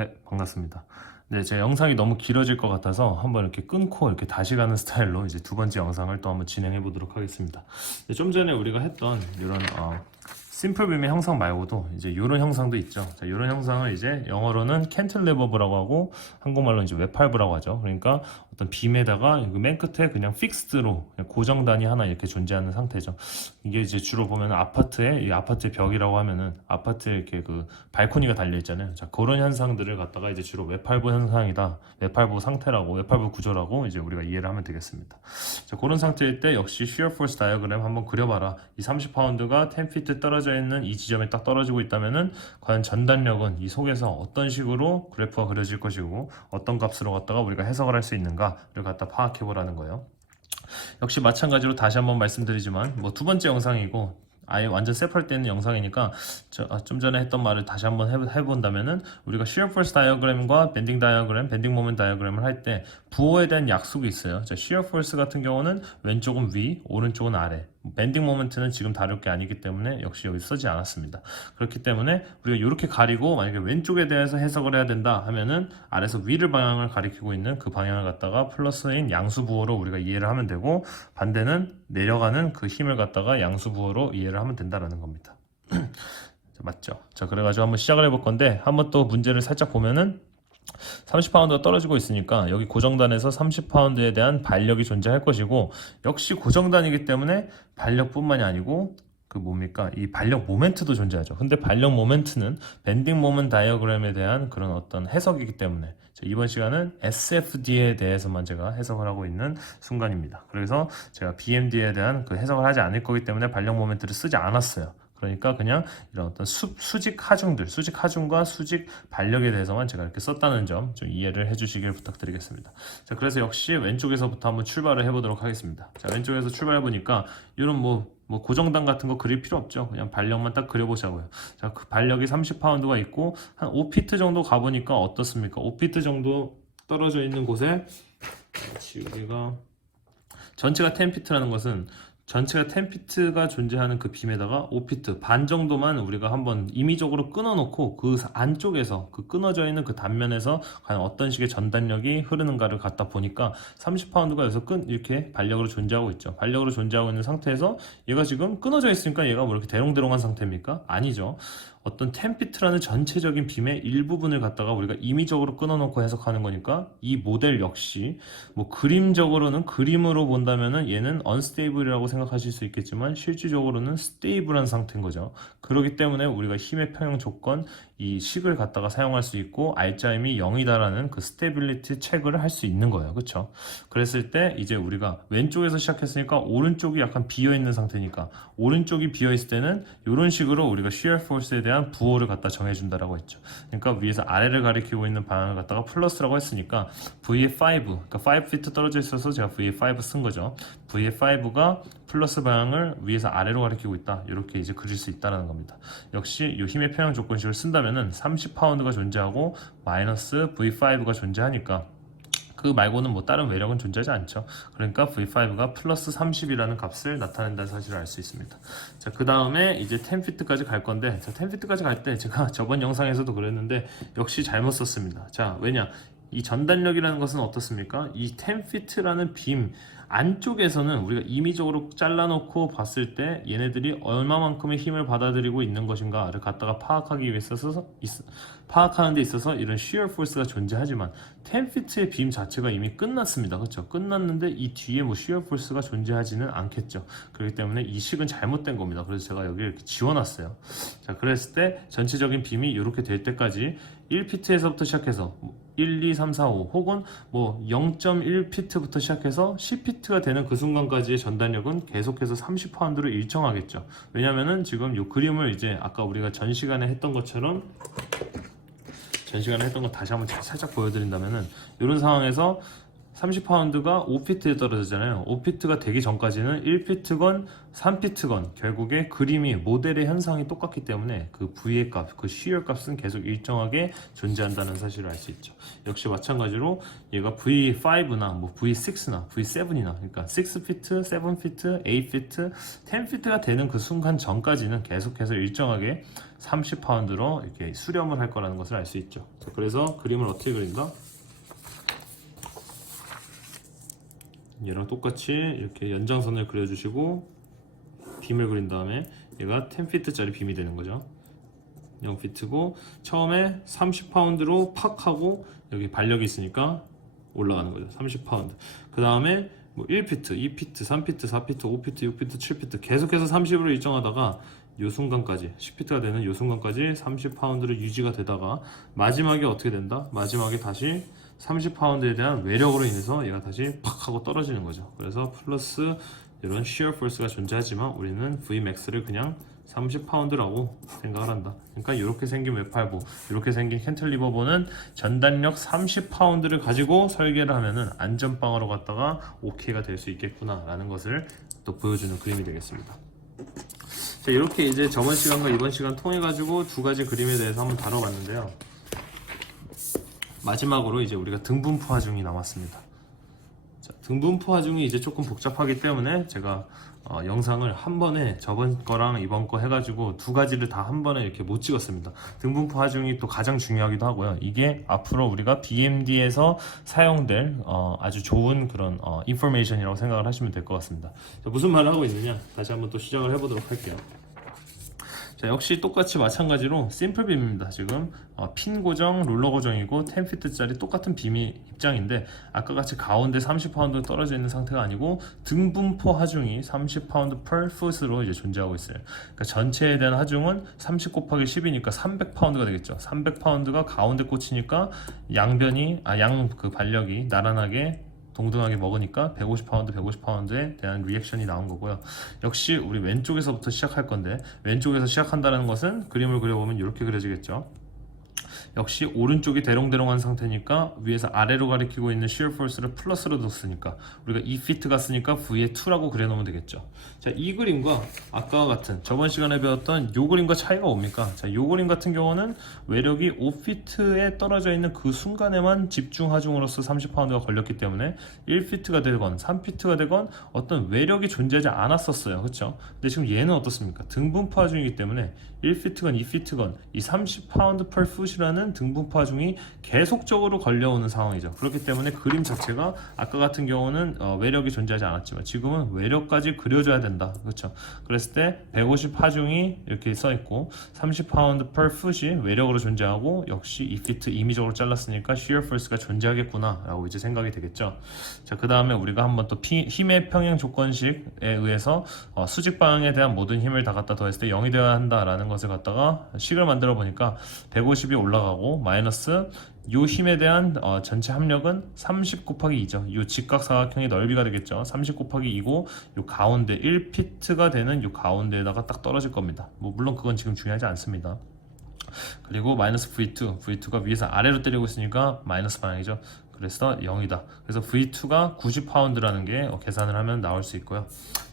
네, 반갑습니다. 네, 제 영상이 너무 길어질 것 같아서 한번 이렇게 끊고 이렇게 다시 가는 스타일로 이제 두 번째 영상을 또 한번 진행해 보도록 하겠습니다. 네, 좀 전에 우리가 했던 이런 심플빔의 형상 말고도 이제 이런 형상도 있죠. 자, 이런 형상을 이제 영어로는 캔틀리버브라고 하고 한국말로 이제 웹팔브라고 하죠. 그러니까 어떤 빔에다가 맨 끝에 그냥 픽스드로 그냥 고정단이 하나 이렇게 존재하는 상태죠. 이게 이제 주로 보면 아파트에 이 아파트의 벽이라고 하면은 아파트에 이렇게 그 발코니가 달려 있잖아요. 자, 그런 현상들을 갖다가 이제 주로 웹팔브 현상이다, 웹팔브 상태라고, 웹팔브 구조라고 이제 우리가 이해를 하면 되겠습니다. 자, 그런 상태일 때 역시 shear force 다이어그램 한번 그려봐라. 이 30파운드가 10피트 떨어져 있는 이 지점에 딱 떨어지고 있다면은 과연 전단력은 이 속에서 어떤 식으로 그래프가 그려질 것이고 어떤 값으로 갖다가 우리가 해석을 할 수 있는가를 갖다 파악해 보라는 거예요. 역시 마찬가지로 다시 한번 말씀드리지만 뭐 두 번째 영상이고 아예 완전 세퍼레이트 영상이니까 좀 전에 했던 말을 다시 한번 해본다면은 우리가 shear force 다이어그램과 밴딩 다이어그램, 밴딩 모멘트 다이어그램을 할 때 부호에 대한 약속이 있어요. 자, shear force 같은 경우는 왼쪽은 위, 오른쪽은 아래. 밴딩 모멘트는 지금 다룰 게 아니기 때문에 역시 여기 쓰지 않았습니다. 그렇기 때문에 우리가 이렇게 가리고 만약에 왼쪽에 대해서 해석을 해야 된다 하면은 아래서 위를 방향을 가리키고 있는 그 방향을 갖다가 플러스인 양수 부호로 우리가 이해를 하면 되고 반대는 내려가는 그 힘을 갖다가 양수 부호로 이해를 하면 된다라는 겁니다. 맞죠? 자, 그래가지고 한번 시작을 해볼 건데 한번 또 문제를 살짝 보면은 30파운드가 떨어지고 있으니까 여기 고정단에서 30파운드에 대한 발력이 존재할 것이고 역시 고정단이기 때문에 발력뿐만이 아니고 그 뭡니까? 이 발력 모멘트도 존재하죠. 근데 발력 모멘트는 밴딩 모먼트 다이어그램에 대한 그런 어떤 해석이기 때문에 이번 시간은 SFD에 대해서만 제가 해석을 하고 있는 순간입니다. 그래서 제가 BMD에 대한 그 해석을 하지 않을 거기 때문에 발력 모멘트를 쓰지 않았어요. 그러니까 그냥 이런 어떤 수직 하중들, 수직 하중과 수직 발력에 대해서만 제가 이렇게 썼다는 점 좀 이해를 해주시길 부탁드리겠습니다. 자, 그래서 역시 왼쪽에서부터 한번 출발을 해보도록 하겠습니다. 자, 왼쪽에서 출발해보니까 이런 뭐 고정단 같은 거 그릴 필요 없죠. 그냥 발력만 딱 그려보자고요. 자, 그 발력이 30파운드가 있고 한 5피트 정도 가보니까 어떻습니까? 5피트 정도 떨어져 있는 곳에 우리가 전체가 10피트라는 것은 전체가 10피트가 존재하는 그 빔에다가 5피트 반 정도만 우리가 한번 임의적으로 끊어놓고 그 안쪽에서 그 끊어져 있는 그 단면에서 과연 어떤 식의 전단력이 흐르는가를 갖다 보니까 30파운드가 여기서 이렇게 발력으로 존재하고 있죠. 발력으로 존재하고 있는 상태에서 얘가 지금 끊어져 있으니까 얘가 뭐 이렇게 대롱대롱한 상태입니까? 아니죠. 어떤 10피트라는 전체적인 빔의 일부분을 갖다가 우리가 임의적으로 끊어놓고 해석하는 거니까 이 모델 역시 뭐 그림적으로는 그림으로 본다면은 얘는 unstable이라고 생각하실 수 있겠지만 실질적으로는 stable한 상태인 거죠. 그렇기 때문에 우리가 힘의 평형 조건 이 식을 갖다가 사용할 수 있고 알짜임이 0이다라는 그 스테빌리티 체크를 할 수 있는 거예요. 그렇죠? 그랬을 때 이제 우리가 왼쪽에서 시작했으니까 오른쪽이 약간 비어 있는 상태니까 오른쪽이 비어 있을 때는 이런 식으로 우리가 shear force에 대한 부호를 갖다 정해준다라고 했죠. 그러니까 위에서 아래를 가리키고 있는 방향을 갖다가 플러스라고 했으니까 VA5, 그러니까 5피트 떨어져 있어서 제가 VA5 쓴 거죠. VA5가 플러스 방향을 위에서 아래로 가리키고 있다. 이렇게 이제 그릴 수 있다는 겁니다. 역시 이 힘의 평형 조건식을 쓴다면은 30파운드가 존재하고 마이너스 V5가 존재하니까 그 말고는 뭐 다른 외력은 존재하지 않죠. 그러니까 V5가 플러스 30이라는 값을 나타낸다는 사실을 알 수 있습니다. 자, 그 다음에 이제 10피트까지 갈 건데, 자, 10피트까지 갈 때 제가 저번 영상에서도 그랬는데 역시 잘못 썼습니다. 자, 왜냐? 이 전단력이라는 것은 어떻습니까? 이 10피트라는 빔 안쪽에서는 우리가 임의적으로 잘라놓고 봤을 때 얘네들이 얼마만큼의 힘을 받아들이고 있는 것인가를 갖다가 파악하기 위해서 파악하는 데 있어서 이런 shear force가 존재하지만 10피트의 빔 자체가 이미 끝났습니다. 그렇죠? 끝났는데 이 뒤에 뭐 shear force가 존재하지는 않겠죠. 그렇기 때문에 이 식은 잘못된 겁니다. 그래서 제가 여기 이렇게 지워놨어요. 자, 그랬을 때 전체적인 빔이 이렇게 될 때까지 1피트에서부터 시작해서 1, 2, 3, 4, 5 혹은 뭐 0.1피트부터 시작해서 10피트가 되는 그 순간까지의 전단력은 계속해서 30파운드로 일정하겠죠. 왜냐면은 지금 이 그림을 이제 아까 우리가 전 시간에 했던 것처럼 거 다시 한번 살짝 보여드린다면은 이런 상황에서 30파운드가 5피트에 떨어지잖아요. 5피트가 되기 전까지는 1피트건 3피트건 결국에 그림이 모델의 현상이 똑같기 때문에 그 V의 값, 그 shear 값은 계속 일정하게 존재한다는 사실을 알 수 있죠. 역시 마찬가지로 얘가 V5나 뭐 V6나 V7이나 그러니까 6피트, 7피트, 8피트, 10피트가 되는 그 순간 전까지는 계속해서 일정하게 30파운드로 이렇게 수렴을 할 거라는 것을 알 수 있죠. 그래서 그림을 어떻게 그린다? 얘랑 똑같이 이렇게 연장선을 그려주시고 빔을 그린 다음에 얘가 10피트짜리 빔이 되는 거죠. 0피트고 처음에 30파운드로 팍 하고 여기 발력이 있으니까 올라가는 거죠. 30파운드. 그 다음에 뭐 1피트, 2피트, 3피트, 4피트, 5피트, 6피트, 7피트 계속해서 30으로 일정하다가 요 순간까지 10피트가 되는 요 순간까지 30파운드로 유지가 되다가 마지막에 어떻게 된다? 마지막에 다시 30파운드에 대한 외력으로 인해서 얘가 다시 팍 하고 떨어지는 거죠. 그래서 플러스 이런 shear force가 존재하지만 우리는 Vmax를 그냥 30파운드라고 생각을 한다. 그러니까 이렇게 생긴 웹8보, 이렇게 생긴 캔틀리버보는 전단력 30파운드를 가지고 설계를 하면은 안전빵으로 갔다가 OK가 될 수 있겠구나 라는 것을 또 보여주는 그림이 되겠습니다. 자, 이렇게 이제 저번 시간과 이번 시간 통해 가지고 두 가지 그림에 대해서 한번 다뤄봤는데요. 마지막으로 이제 우리가 등분포 하중이 남았습니다. 자, 등분포 하중이 이제 조금 복잡하기 때문에 제가 영상을 한 번에 저번 거랑 이번 거 해가지고 두 가지를 다 한 번에 이렇게 못 찍었습니다. 등분포 하중이 또 가장 중요하기도 하고요. 이게 앞으로 우리가 BMD에서 사용될 아주 좋은 그런 인포메이션이라고 생각을 하시면 될 것 같습니다. 자, 무슨 말을 하고 있느냐? 다시 한번 또 시작을 해보도록 할게요. 자, 역시 똑같이 마찬가지로 심플 빔입니다. 지금 핀 고정, 롤러 고정이고 10피트짜리 똑같은 빔이 입장인데 아까 같이 가운데 30파운드 떨어져 있는 상태가 아니고 등분포 하중이 30파운드 per foot으로 이제 존재하고 있어요. 그러니까 전체에 대한 하중은 30 곱하기 10이니까 300파운드가 되겠죠. 300파운드가 가운데 꽂히니까 양변이 양 그 반력이 나란하게 동등하게 먹으니까 150파운드, 150파운드에 대한 리액션이 나온 거고요. 역시 우리 왼쪽에서부터 시작할 건데 왼쪽에서 시작한다는 것은 그림을 그려보면 이렇게 그려지겠죠. 역시 오른쪽이 대롱대롱한 상태니까 위에서 아래로 가리키고 있는 shear force를 플러스로 뒀으니까 우리가 2피트 갔으니까 V에 2라고 그려놓으면 되겠죠. 자, 이 그림과 아까와 같은 저번 시간에 배웠던 요 그림과 차이가 뭡니까? 자, 요 그림 같은 경우는 외력이 5피트에 떨어져 있는 그 순간에만 집중 하중으로서 30파운드가 걸렸기 때문에 1피트가 되건 3피트가 되건 어떤 외력이 존재하지 않았었어요. 그렇죠? 근데 지금 얘는 어떻습니까? 등분포 하중이기 때문에 1피트건 2피트건 이 30파운드 per foot이라는 등분포 하중이 계속적으로 걸려오는 상황이죠. 그렇기 때문에 그림 자체가 아까 같은 경우는 외력이 존재하지 않았지만 지금은 외력까지 그려줘야 된다. 그렇죠? 그랬을 때 150 하중이 이렇게 써있고 30파운드 per foot이 외력으로 존재하고 역시 2피트 임의적으로 잘랐으니까 shear force가 존재하겠구나 라고 이제 생각이 되겠죠. 자, 그 다음에 우리가 한번 또 힘의 평행 조건식에 의해서 수직 방향에 대한 모든 힘을 다 갖다 더했을 때 0이 되어야 한다라는 것을 갖다가 식을 만들어 보니까 150이 올라가고 마이너스 요 힘에 대한 전체 합력은 30 곱하기 2죠. 요 직각사각형의 넓이가 되겠죠. 30 곱하기 2고 요 가운데 1피트가 되는 요 가운데에다가 딱 떨어질 겁니다. 뭐 물론 그건 지금 중요하지 않습니다. 그리고 마이너스 V2가 위에서 아래로 때리고 있으니까 마이너스 방향이죠. 그래서 0이다. 그래서 V2가 90파운드라는 게 계산을 하면 나올 수 있고요.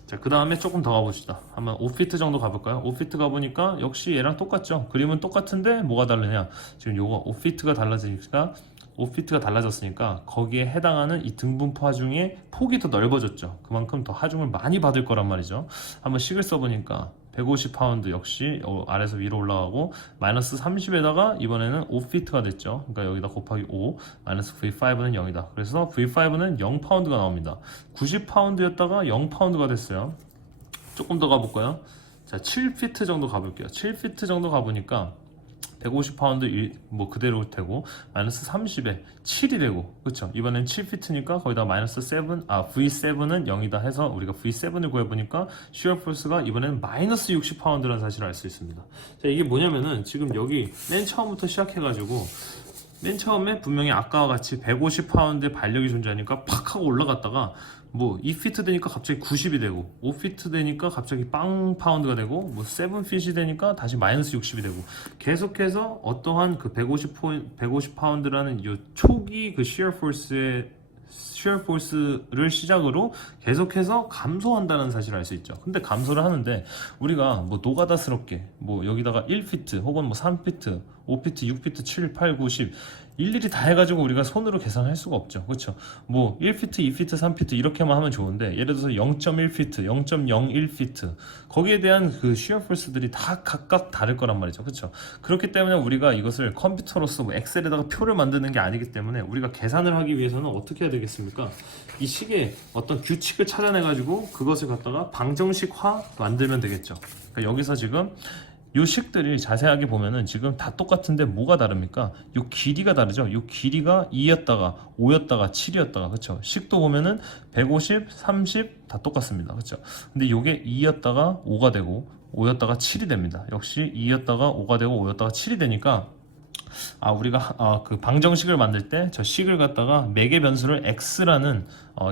자, 그 다음에 조금 더 가봅시다. 한번 5피트 정도 가볼까요? 5피트 가보니까 역시 얘랑 똑같죠. 그림은 똑같은데 뭐가 다르냐? 지금 요거 5피트가 달라지니까 5피트가 달라졌으니까 거기에 해당하는 이 등분포 하중의 폭이 더 넓어졌죠. 그만큼 더 하중을 많이 받을 거란 말이죠. 한번 식을 써보니까 150파운드 역시 아래에서 위로 올라가고 마이너스 30에다가 이번에는 5피트가 됐죠. 그러니까 여기다 곱하기 5 마이너스 V5는 0이다. 그래서 V5는 0파운드가 나옵니다. 90파운드였다가 0파운드가 됐어요. 조금 더 가볼까요? 자, 7피트 정도 가볼게요. 7피트 정도 가보니까 150파운드 뭐 그대로 되고 마이너스 30에 7이 되고 그렇죠. 이번엔 7피트니까 거기다 마이너스 7 V7은 0이다 해서 우리가 V7을 구해보니까 shear force가 이번에는 마이너스 60파운드라는 사실을 알 수 있습니다. 자, 이게 뭐냐면은 지금 여기 맨 처음부터 시작해가지고 맨 처음에 분명히 아까와 같이 150파운드의 발력이 존재하니까 팍 하고 올라갔다가 뭐 2피트 되니까 갑자기 90이 되고 5피트 되니까 갑자기 빵 파운드가 되고 뭐 7핏이 되니까 다시 마이너스 60이 되고 계속해서 어떠한 그 150파운드라는 이 초기 그 shear force의 shear force를 시작으로 계속해서 감소한다는 사실을 알 수 있죠. 근데 감소를 하는데 우리가 뭐 노가다스럽게 뭐 여기다가 1피트 혹은 뭐 3피트, 5피트, 6피트, 7, 8, 9, 10 일일이 다 해가지고 우리가 손으로 계산할 수가 없죠. 그렇죠? 뭐 1피트, 2피트, 3피트 이렇게만 하면 좋은데 예를 들어서 0.1피트, 0.01피트 거기에 대한 그 shear force들이 다 각각 다를 거란 말이죠. 그렇죠? 그렇기 때문에 우리가 이것을 컴퓨터로서 뭐 엑셀에다가 표를 만드는 게 아니기 때문에 우리가 계산을 하기 위해서는 어떻게 해야 되겠습니까? 이 식의 어떤 규칙을 찾아내가지고 그것을 갖다가 방정식화 만들면 되겠죠. 그러니까 여기서 지금 요 식들이 자세하게 보면은 지금 다 똑같은데 뭐가 다릅니까? 요 길이가 다르죠. 요 길이가 2였다가 5였다가 7이었다가 그렇죠. 식도 보면은 150, 30 다 똑같습니다. 그렇죠. 근데 요게 2였다가 5가 되고 5였다가 7이 됩니다. 역시 2였다가 5가 되고 5였다가 7이 되니까 우리가 그 방정식을 만들 때 저 식을 갖다가 매개 변수를 x라는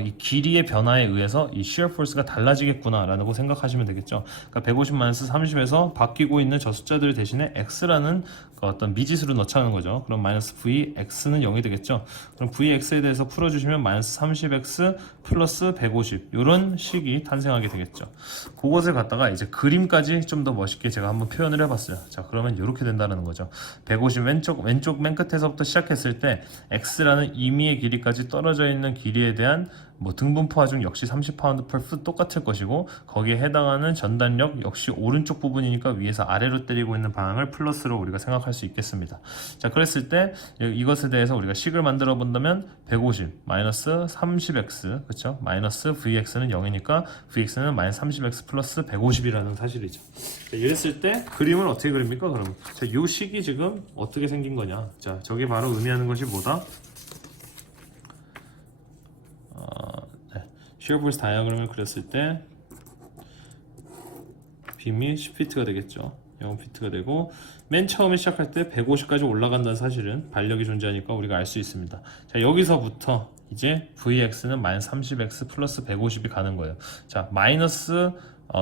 이 길이의 변화에 의해서 이 shear force가 달라지겠구나라고 생각하시면 되겠죠. 그러니까 150-30에서 바뀌고 있는 저 숫자들 대신에 x라는 그 어떤 미지수를 넣자는 거죠. 그럼 마이너스 vx는 0이 되겠죠. 그럼 vx에 대해서 풀어주시면 마이너스 30x 플러스 150 이런 식이 탄생하게 되겠죠. 그것을 갖다가 이제 그림까지 좀 더 멋있게 제가 한번 표현을 해봤어요. 자, 그러면 이렇게 된다는 거죠. 150 왼쪽 맨 끝에서부터 시작했을 때 x라는 임의의 길이까지 떨어져 있는 길이에 대한 뭐 등분포 하중 역시 30파운드 per foot 똑같을 것이고 거기에 해당하는 전단력 역시 오른쪽 부분이니까 위에서 아래로 때리고 있는 방향을 플러스로 우리가 생각할 수 있겠습니다. 자, 그랬을 때 이것에 대해서 우리가 식을 만들어 본다면 150 마이너스 30x 그렇죠? 마이너스 vx는 0이니까 vx는 마이너스 30x 플러스 150이라는 사실이죠. 자, 이랬을 때 그림을 어떻게 그립니까? 그럼 자, 이 식이 지금 어떻게 생긴 거냐? 자, 저게 바로 의미하는 것이 뭐다? shear force 다이어그램을 그렸을 때 빔이 10피트가 되겠죠. 0피트가 되고 맨 처음에 시작할 때 150까지 올라간다는 사실은 반력이 존재하니까 우리가 알 수 있습니다. 자, 여기서부터 이제 vx는 마이너스 30x 플러스 150이 가는 거예요. 자, 마이너스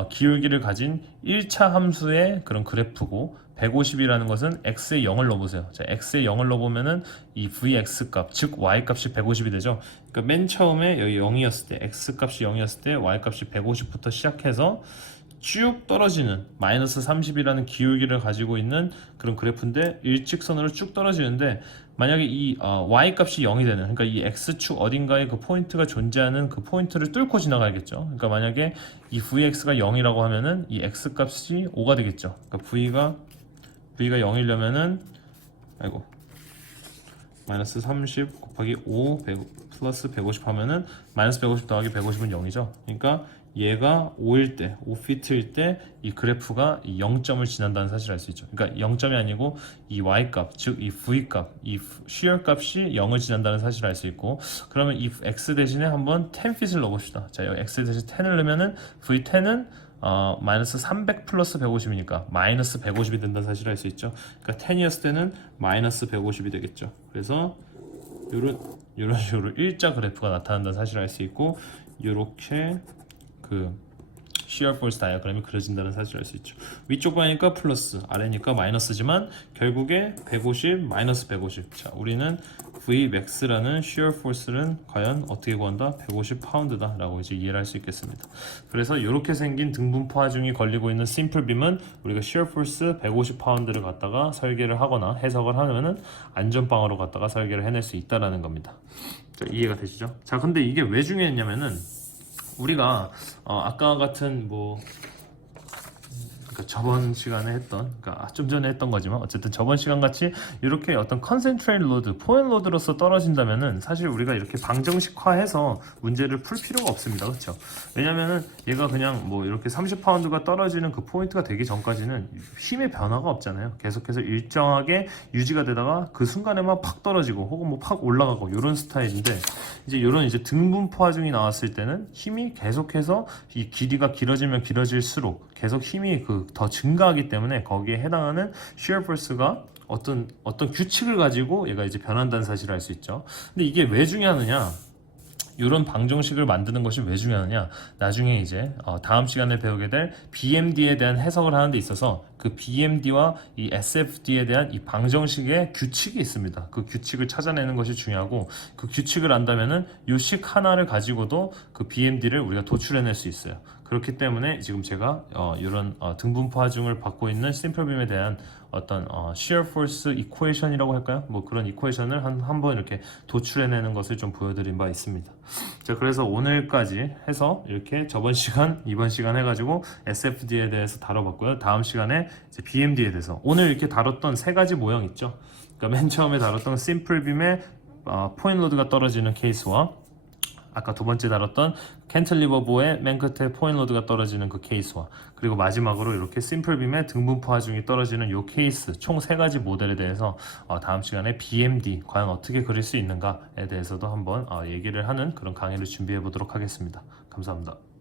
기울기를 가진 1차 함수의 그런 그래프고 150이라는 것은 x에 0을 넣어보세요. 자, x에 0을 넣어보면은 이 vx 값, 즉 y 값이 150이 되죠. 그러니까 맨 처음에 여기 0이었을 때, x 값이 0이었을 때 y 값이 150부터 시작해서 쭉 떨어지는 마이너스 30이라는 기울기를 가지고 있는 그런 그래프인데 일직선으로 쭉 떨어지는데 만약에 이 y 값이 0이 되는 그러니까 이 x축 어딘가에 그 포인트가 존재하는 그 포인트를 뚫고 지나가야겠죠. 그러니까 만약에 이 vx가 0이라고 하면은 이 x 값이 5가 되겠죠. 그러니까 v가 0이려면은 마이너스 30 곱하기 5 플러스 150 하면은 마이너스 150 더하기 150은 0이죠. 그러니까 얘가 5일 때, 5피트일 때 이 그래프가 이 0점을 지난다는 사실을 알 수 있죠. 그러니까 0점이 아니고 이 y값, 즉 이 v값, 이 shear 값이 0을 지난다는 사실을 알 수 있고 그러면 이 x 대신에 한번 10핏을 넣어봅시다. 자, 여기 x 대신 10을 넣으면은 v10은 마이너스 300 플러스 150이니까 마이너스 150이 된다는 사실을 알 수 있죠. 그러니까 10이었을 때는 마이너스 150이 되겠죠. 그래서 이런 식으로 일자 그래프가 나타난다는 사실을 알 수 있고 이렇게 그 shear force 다이어그램이 그려진다는 사실을 알 수 있죠. 위쪽 방이니까 플러스, 아래니까 마이너스지만 결국에 150 마이너스 150. 자, 우리는 Vmax라는 shear force는 과연 어떻게 구한다? 150 파운드다 라고 이제 이해를 할 수 있겠습니다. 그래서 이렇게 생긴 등분포 하중이 걸리고 있는 심플 빔은 우리가 shear force 150 파운드를 갖다가 설계를 하거나 해석을 하면은 안전방어로 갖다가 설계를 해낼 수 있다라는 겁니다. 자, 이해가 되시죠? 자, 근데 이게 왜 중요했냐면은 우리가 아까 같은 그러니까 저번 시간에 했던, 그러니까 좀 전에 했던 거지만 어쨌든 저번 시간 같이 이렇게 어떤 컨센트레이트 로드, 포인 로드로서 떨어진다면은 사실 우리가 이렇게 방정식화해서 문제를 풀 필요가 없습니다, 그렇죠? 왜냐면은 얘가 그냥 뭐 이렇게 30파운드가 떨어지는 그 포인트가 되기 전까지는 힘의 변화가 없잖아요. 계속해서 일정하게 유지가 되다가 그 순간에만 팍 떨어지고 혹은 뭐 팍 올라가고 이런 스타일인데 이제 이런 이제 등분포 하중이 나왔을 때는 힘이 계속해서 이 길이가 길어지면 길어질수록 계속 힘이 더 증가하기 때문에 거기에 해당하는 shear force가 어떤 규칙을 가지고 얘가 이제 변한다는 사실을 알 수 있죠. 근데 이게 왜 중요하느냐? 이런 방정식을 만드는 것이 왜 중요하냐? 나중에 이제 다음 시간에 배우게 될 BMD에 대한 해석을 하는 데 있어서 그 BMD와 이 SFD에 대한 이 방정식의 규칙이 있습니다. 그 규칙을 찾아내는 것이 중요하고 그 규칙을 안다면은 이 식 하나를 가지고도 그 BMD를 우리가 도출해낼 수 있어요. 그렇기 때문에 지금 제가 이런 등분포 하중을 받고 있는 심플빔에 대한 어떤 shear force equation이라고 할까요? 뭐 그런 이퀘이션을 한번 이렇게 도출해내는 것을 좀 보여드린 바 있습니다. 자, 그래서 오늘까지 해서 이렇게 저번 시간, 이번 시간 해가지고 SFD에 대해서 다뤄봤고요. 다음 시간에 이제 BMD에 대해서 오늘 이렇게 다뤘던 세 가지 모형 있죠. 그러니까 맨 처음에 다뤘던 심플빔의 포인트 로드가 떨어지는 케이스와 아까 두 번째 다뤘던 캔틀리버보의 맨 끝에 포인트 로드가 떨어지는 그 케이스와 그리고 마지막으로 이렇게 심플빔의 등분포 하중이 떨어지는 이 케이스 총 세 가지 모델에 대해서 다음 시간에 BMD 과연 어떻게 그릴 수 있는가에 대해서도 한번 얘기를 하는 그런 강의를 준비해 보도록 하겠습니다. 감사합니다.